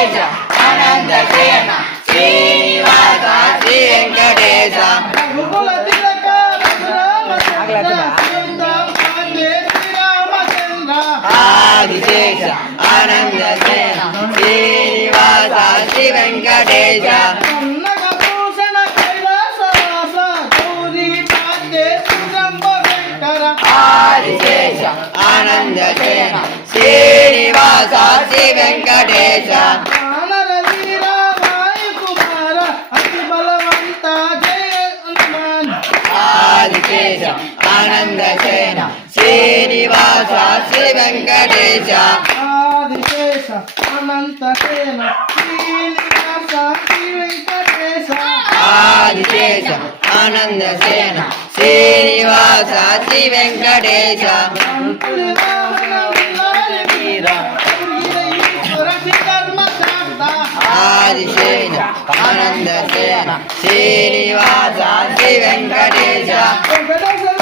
వెంకటేశ ఆనంద సేన శ్రీనివాస శ్రీ వెంకటేశ రఘుకుల తిలక రఘురామచంద్ర పాండే శ్రీరామచంద్ర ఆదిశేష ఆనంద సేన శ్రీనివాస శ్రీ వెంకటేశ కన్నగభూషణ కైలాసవాస గౌరీ పాండే శ్రీరంభశంకర ఆదిశేష ఆనంద సేన శ్రీనివాస శ్రీ వెంకటేశ వానర వీర వాయుకుమార అతి బలవంత జయ హనుమాన్ ఆదిశేష ఆనంద సేన శ్రీనివాస శ్రీ వెంకటేశ ఆదిశేష అనంతసేన శ్రీనివాస శ్రీ వెంకటేశ ఆదిశేష ఆనంద సేన శ్రీనివాస శ్రీ వెంకటేశ ఆదిశేష ఆనంద సేన శ్రీనివాస శ్రీ వెంకటేశ వెంకటేశ్వర